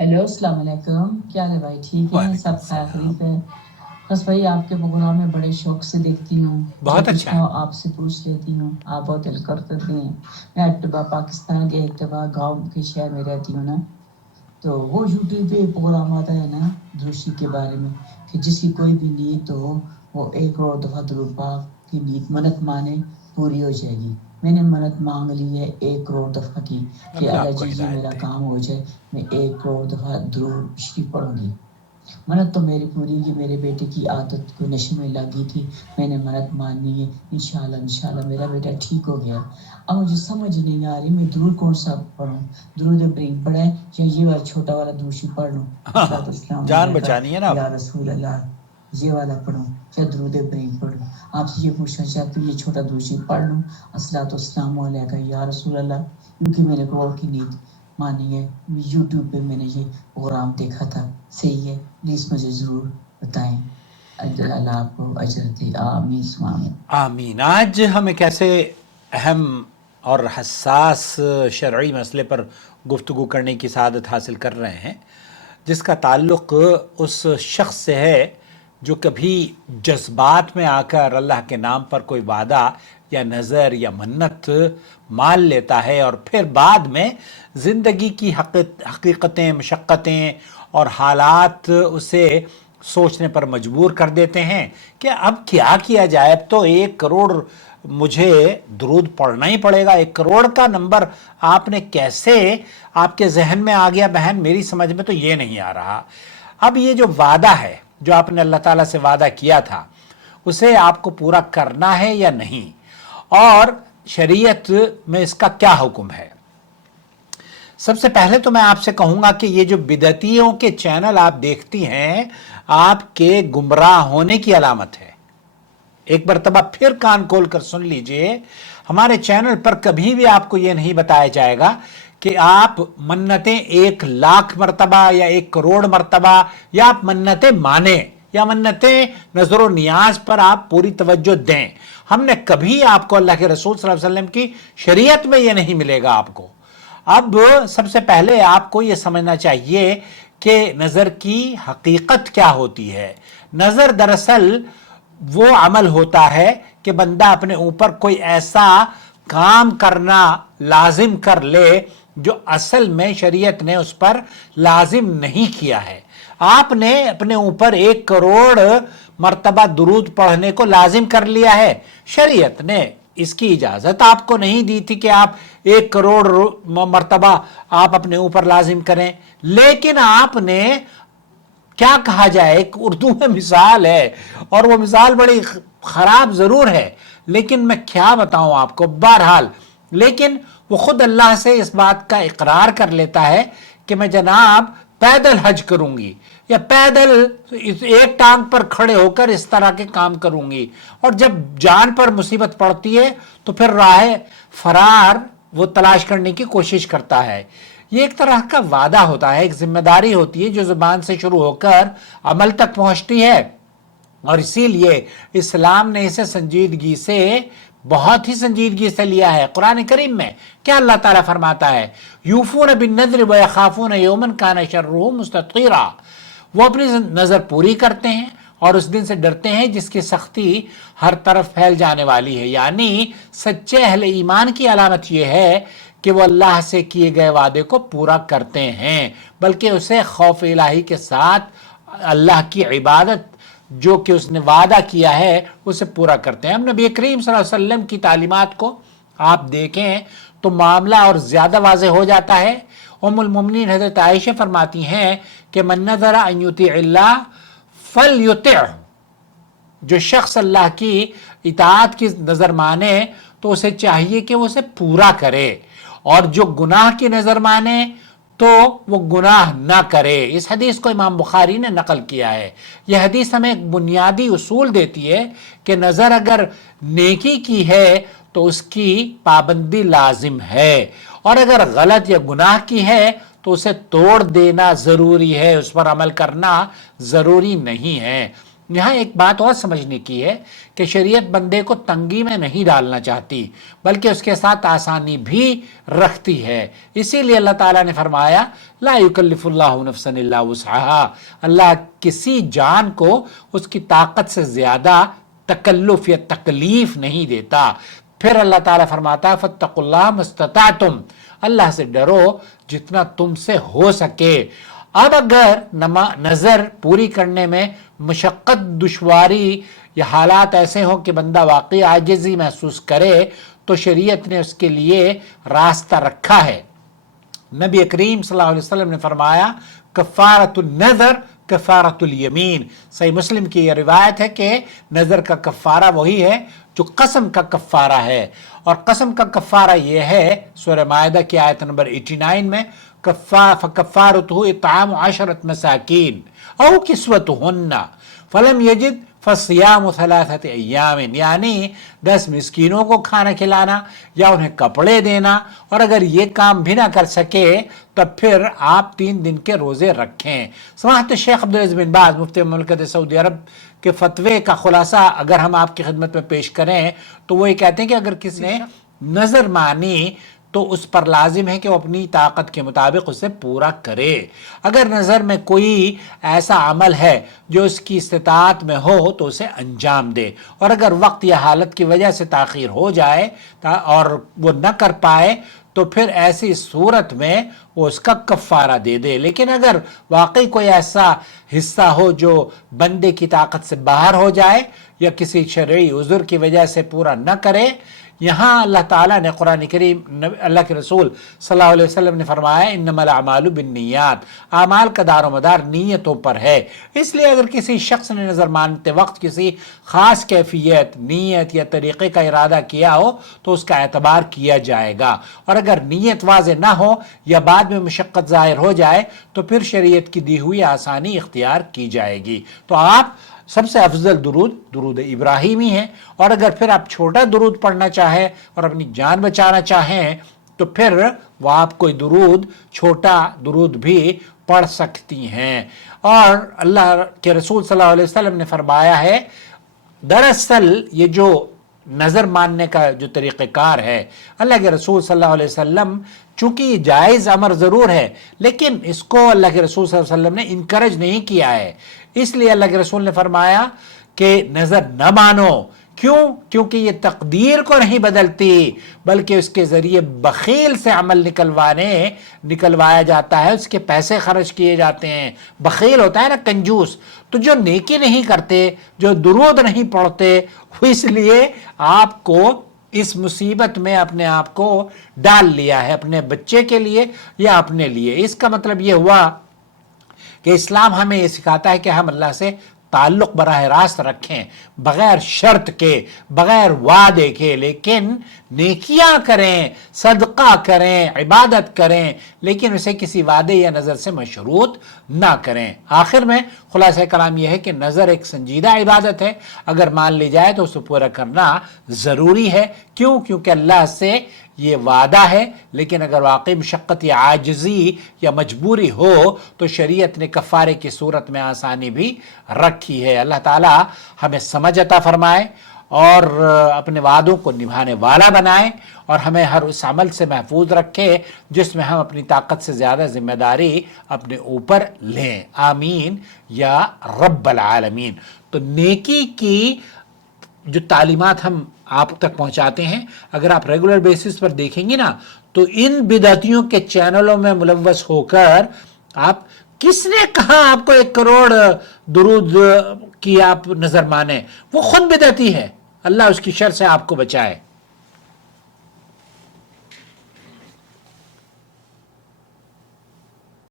Hello अस्सलाम वालेकुम। क्या हाल है भाई? ठीक हैं? वालेकुम सब खैर सलाम। खरीफ है? बस भाई आपके प्रोग्राम में बड़े शौक से देखती हूँ। जो बहुत अच्छा। पूछना हो आपसे पूछ लेती हूँ। आप बहुत हेल्प कर देती हैं। मैं एक दफ़ा पाकिस्तान के एक दफ़ा गाँव के शहर में रहती हूँ ना, तो वो यूट्यूब पे एक प्रोग्राम आता है ना दृष्टि के बारे में, कि जिसकी कोई भी नीयत हो वो 1 करोड़ दफ़ा दुरूद पाक की नीयत मन्नत माने पूरी हो जाएगी। मैंने मन्नत मांग ली है 1 करोड़ दफ़ा की, कि अल्लाह अल्लाह आपको जी ये हिदायत मेरा दे। काम हो जाए, मैं 1 करोड़ दफ़ा दुरूद शरीफ पढ़ूंगी। मन्नत तो मेरी पूरी की मेरे बेटे की आदत को नशे में लगी थी। मैंने मन्नत मानी है, इंशाल्लाह इंशाल्लाह मेरा बेटा ठीक हो गया। अब मुझे समझ नहीं आ रही मैं दुरूद कौन सा पढ़ूं। दुरूद इब्राहीम पढ़े या ये वाला छोटा वाला दूसरी पढ़ लूं? अस्सलातु हाँ, वस्सलाम जान अलैका बचानी है ना या आपको। रसूल अल्लाह, ये वाला पढ़ूं या दुरूद इब्राहीम पढ़ूं? आपसे ये पूछना चाहती हूँ, ये छोटा दूसरी पढ़ लूं? अस्सलातु वस्सलाम अलैका या रसूल अल्लाह, क्योंकि मैंने करोड़ की नीयत मानी है। यूट्यूब पे मैंने ये प्रोग्राम देखा था। सही है, प्लीज़ मुझे ज़रूर बताएं। अल्लाह आपको अजर दे, आमीन सुमा आमीन। आमीन। आज हम एक ऐसे अहम और हसास शरई मसले पर गुफ्तगू करने की सआदत हासिल कर रहे हैं, जिसका ताल्लुक़ उस शख्स से है जो कभी जज्बात में आकर अल्लाह के नाम पर कोई वादा या नज़र या मन्नत मान लेता है और फिर बाद में ज़िंदगी की हकीकतें, मशक्क़तें और हालात उसे सोचने पर मजबूर कर देते हैं कि अब क्या किया जाए। अब तो 1 करोड़ मुझे दुरूद पढ़ना ही पड़ेगा। 1 करोड़ का नंबर आपने कैसे आपके जहन में आ गया बहन, मेरी समझ में तो ये नहीं आ रहा। अब ये जो वादा है, जो आपने अल्लाह ताला से वादा किया था, उसे आपको पूरा करना है या नहीं, और शरीयत में इसका क्या हुक्म है। सबसे पहले तो मैं आपसे कहूंगा कि ये जो बिदतियों के चैनल आप देखती हैं, आपके गुमराह होने की अलामत है। एक मरतबा फिर कान खोल कर सुन लीजिए, हमारे चैनल पर कभी भी आपको यह नहीं बताया जाएगा कि आप मन्नतें 1 लाख मरतबा या 1 करोड़ मरतबा, या आप मन्नतें माने या मन्नतें नजर नियाज पर आप पूरी तवज्जो दें। हमने कभी आपको, अल्लाह के रसूल सल्लल्लाहु अलैहि वसल्लम की शरीयत में यह नहीं मिलेगा आपको। अब सबसे पहले आपको यह समझना चाहिए कि नज़र की हकीकत क्या होती है। नज़र दरअसल वो अमल होता है कि बंदा अपने ऊपर कोई ऐसा काम करना लाजिम कर ले जो असल में शरीयत ने उस पर लाजिम नहीं किया है। आपने अपने ऊपर 1 करोड़ मर्तबा दुरूद पढ़ने को लाजिम कर लिया है। शरीयत ने इसकी इजाजत आपको नहीं दी थी कि आप 1 करोड़ मर्तबा आप अपने ऊपर लाजिम करें, लेकिन आपने, क्या कहा जाए, एक उर्दू में मिसाल है और वो मिसाल बड़ी खराब जरूर है, लेकिन मैं क्या बताऊं आपको। बहरहाल, लेकिन वो खुद अल्लाह से इस बात का इकरार कर लेता है कि मैं जनाब पैदल हज करूंगी, या पैदल एक टांग पर खड़े होकर इस तरह के काम करूंगी, और जब जान पर मुसीबत पड़ती है तो फिर राह फरार वो तलाश करने की कोशिश करता है। ये एक तरह का वादा होता है, एक जिम्मेदारी होती है जो जुबान से शुरू होकर अमल तक पहुंचती है, और इसीलिए इस्लाम ने इसे संजीदगी से, बहुत ही संजीदगी से लिया है। कुरान करीम में क्या अल्लाह ताला फरमाता है, यूफून बिन नज़्र व यखाफून यौमन कान शर्रुहु मुस्ततीरा। वो अपनी नजर पूरी करते हैं और उस दिन से डरते हैं जिसकी सख्ती हर तरफ फैल जाने वाली है। यानी सच्चे अहले ईमान की अलामत यह है कि वो अल्लाह से किए गए वादे को पूरा करते हैं, बल्कि उसे खौफ इलाही के साथ अल्लाह की इबादत जो कि उसने वादा किया है उसे पूरा करते हैं। हम नबी करीम सल्लल्लाहु अलैहि वसल्लम की तालीमात को आप देखें तो मामला और ज्यादा वाज़े हो जाता है। उम्मुल मोमिनीन हज़रत आयशा फरमाती हैं कि मन नज़रा अन युतिअल्लाह फलयुतिअहु, जो शख्स अल्लाह की इताअत की नजर माने तो उसे चाहिए कि वो उसे पूरा करे, और जो गुनाह की नजर माने तो वो गुनाह ना करे। इस हदीस को इमाम बुखारी ने नकल किया है। यह हदीस हमें एक बुनियादी उसूल देती है कि नजर अगर नेकी की है तो उसकी पाबंदी लाजिम है, और अगर गलत या गुनाह की है तो उसे तोड़ देना जरूरी है, उस पर अमल करना जरूरी नहीं है। یہاں ایک بات اور سمجھنے کی ہے کہ شریعت بندے کو تنگی میں نہیں ڈالنا چاہتی بلکہ اس کے ساتھ آسانی بھی رکھتی ہے. اسی لیے اللہ تعالیٰ نے فرمایا لا یکلف اللہ نفسا الا وسعها، اللہ کسی جان کو اس کی طاقت سے زیادہ تکلف یا تکلیف نہیں دیتا. پھر اللہ تعالیٰ فرماتا فاتقوا اللہ ما استطعتم، اللہ سے ڈرو جتنا تم سے ہو سکے. اب اگر نظر پوری کرنے میں مشقت، دشواری یا حالات ایسے ہوں کہ بندہ واقعی عاجزی محسوس کرے تو شریعت نے اس کے لیے راستہ رکھا ہے. نبی کریم صلی اللہ علیہ وسلم نے فرمایا کفارۃ النذر کفارۃ الیمین. صحیح مسلم کی یہ روایت ہے کہ نذر کا کفارہ وہی ہے جو قسم کا کفارہ ہے، اور قسم کا کفارہ یہ ہے سورہ مائدہ کی آیت نمبر 89 میں فکفارتہ اطعام 10 مساکین او کسوتہن فلم یجد فصیام 3 ایام، یعنی 10 مسکینوں کو کھانا کھلانا یا انہیں کپڑے دینا، اور اگر یہ کام بھی نہ کر سکے تو پھر آپ 3 دن کے روزے رکھیں. سماحت شیخ عبدالعزیز بن باز مفتی مملکت سعودی عرب کے فتوے کا خلاصہ اگر ہم آپ کی خدمت میں پیش کریں تو وہ یہ کہتے ہیں کہ اگر کسی نے نظر مانی تو اس پر لازم ہے کہ وہ اپنی طاقت کے مطابق اسے پورا کرے. اگر نظر میں کوئی ایسا عمل ہے جو اس کی استطاعت میں ہو تو اسے انجام دے، اور اگر وقت یا حالت کی وجہ سے تاخیر ہو جائے اور وہ نہ کر پائے تو پھر ایسی صورت میں وہ اس کا کفارہ دے دے. لیکن اگر واقعی کوئی ایسا حصہ ہو جو بندے کی طاقت سے باہر ہو جائے یا کسی شرعی عذر کی وجہ سے پورا نہ کرے، یہاں اللہ تعالیٰ نے قرآن کریم اللہ کے رسول صلی اللہ علیہ وسلم نے فرمایا انما الاعمال بالنیات، اعمال کا دار و مدار نیتوں پر ہے. اس لیے اگر کسی شخص نے نظر مانتے وقت کسی خاص کیفیت، نیت یا طریقے کا ارادہ کیا ہو تو اس کا اعتبار کیا جائے گا، اور اگر نیت واضح نہ ہو یا بعد میں مشقت ظاہر ہو جائے تو پھر شریعت کی دی ہوئی آسانی اختیار کی جائے گی. تو آپ سب سے افضل درود ابراہیمی ہے، اور اگر پھر آپ چھوٹا درود پڑھنا چاہیں اور اپنی جان بچانا چاہیں تو پھر وہ آپ کوئی چھوٹا درود بھی پڑھ سکتی ہیں. اور اللہ کے رسول صلی اللہ علیہ وسلم نے فرمایا ہے دراصل یہ جو نظر ماننے کا جو طریقہ کار ہے، اللہ کے رسول صلی اللہ علیہ وسلم چونکہ یہ جائز امر ضرور ہے لیکن اس کو اللہ کے رسول صلی اللہ علیہ وسلم نے انکرج نہیں کیا ہے. اس لیے اللہ کے رسول نے فرمایا کہ نظر نہ مانو. کیوں؟ کیونکہ یہ تقدیر کو نہیں بدلتی بلکہ اس کے ذریعے بخیل سے عمل نکلوایا جاتا ہے، اس کے پیسے خرچ کیے جاتے ہیں. بخیل ہوتا ہے نا کنجوس. تو جو نیکی نہیں کرتے، جو درود نہیں پڑھتے، اس لیے آپ کو اس مصیبت میں اپنے آپ کو ڈال لیا ہے، اپنے بچے کے لیے یا اپنے لیے. اس کا مطلب یہ ہوا کہ اسلام ہمیں یہ سکھاتا ہے کہ ہم اللہ سے تعلق براہ راست رکھیں، بغیر شرط کے، بغیر وعدے کے، لیکن نیکیاں کریں، صدقہ کریں، عبادت کریں، لیکن اسے کسی وعدے یا نظر سے مشروط نہ کریں. آخر میں خلاصہ کلام یہ ہے کہ نظر ایک سنجیدہ عبادت ہے، اگر مان لی جائے تو اسے پورا کرنا ضروری ہے. کیوں؟ کیونکہ اللہ سے یہ وعدہ ہے. لیکن اگر واقعی مشقت یا عاجزی یا مجبوری ہو تو شریعت نے کفارے کی صورت میں آسانی بھی رکھی ہے. اللہ تعالی ہمیں سمجھ عطا فرمائے اور اپنے وعدوں کو نبھانے والا بنائے، اور ہمیں ہر اس عمل سے محفوظ رکھے جس میں ہم اپنی طاقت سے زیادہ ذمہ داری اپنے اوپر لیں. آمین یا رب العالمین. تو نیکی کی جو تعلیمات ہم آپ تک پہنچاتے ہیں، اگر آپ ریگولر بیسس پر دیکھیں گے نا تو ان بدعتیوں کے چینلوں میں ملوث ہو کر آپ کس نے کہا آپ کو 1 کروڑ درود کی آپ نظر مانیں؟ وہ خود بدعتی ہے. اللہ اس کی شر سے آپ کو بچائے.